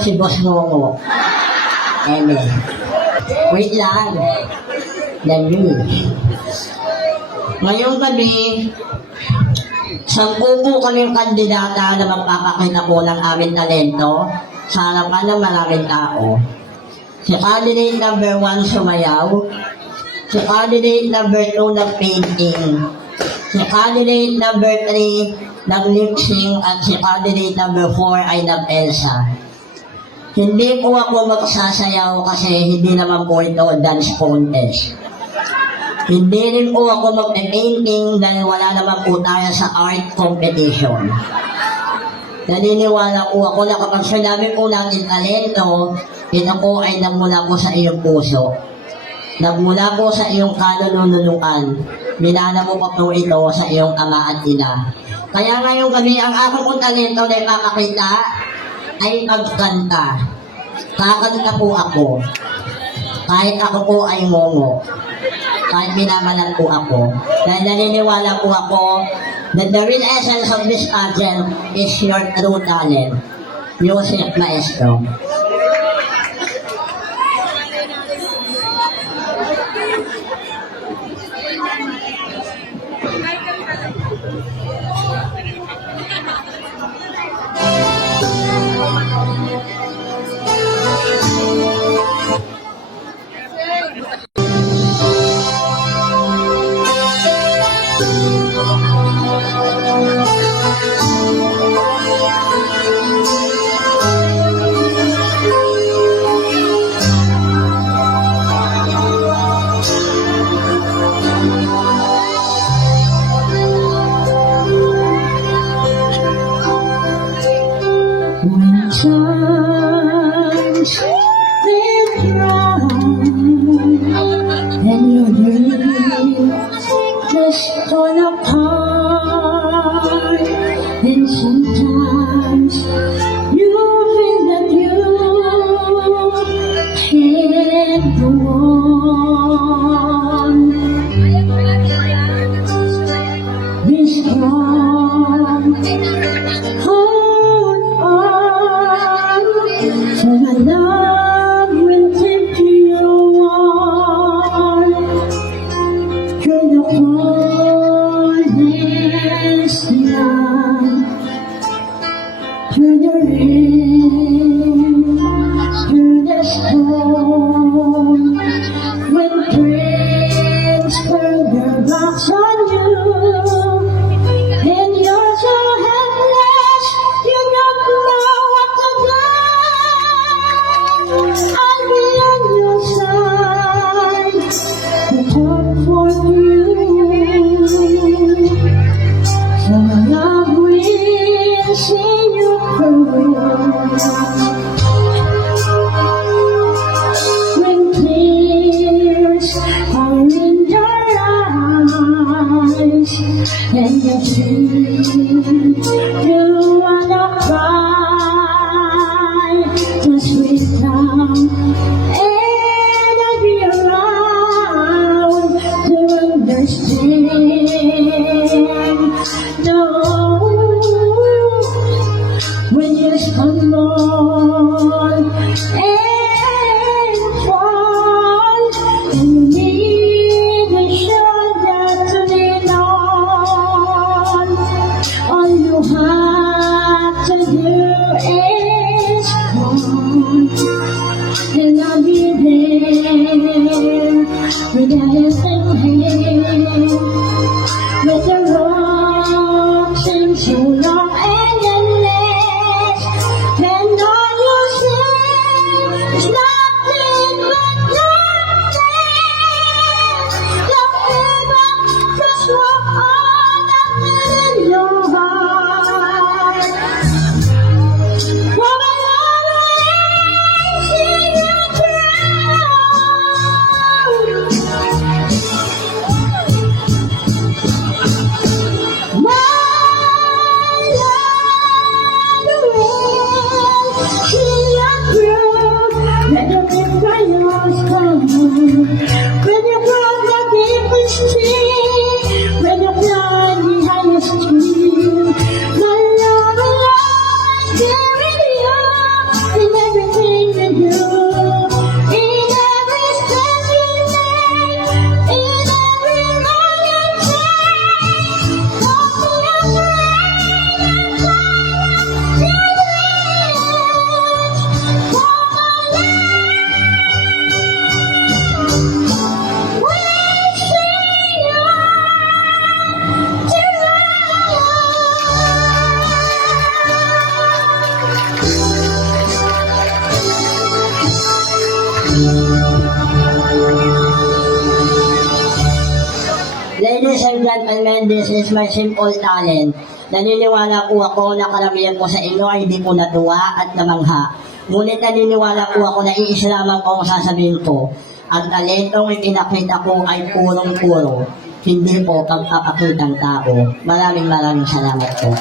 Si Boss Momo. Eme. Wait lang. Love. Ngayong gabi, 10 po kaming kandidata na magpapakita po ng aming talento sa harapan ng maraming tao. Si candidate number 1 sumayaw, si candidate number 2 nag-painting, si candidate number 3 nag-lip-sync, at si candidate number 4 ay nag-Elsa. Hindi po ako magsasayaw kasi hindi naman po ito dance contest. Hindi rin po ako mag-painting dahil wala naman po tayo sa art competition. Naniniwala po ako na kapag sinabi po natin talento, ito po ay nagmula po sa iyong puso. Nagmula po sa iyong kanunulunuan. Minana mo pa po ito sa iyong ama at ina. Kaya ngayong gabi, ang aking pong talento na ipapakita ay pagkanta. Kakanta po ako. Kahit ako po ay ngongo. Kahit minamanan po ako. Dahil naniniwala po ako that the real essence of this pageant is your true talent. Yusef Maestro. Mendez is my simple talent. Naniniwala po ako na karamihan po sa inyo ay hindi po natuwa at namangha. Ngunit naniniwala po ako na iisa lamang po ang sasabihin ko. Ang talentong ipinakita ko ay purong-puro, hindi po pagpapakitang tao. Maraming salamat po.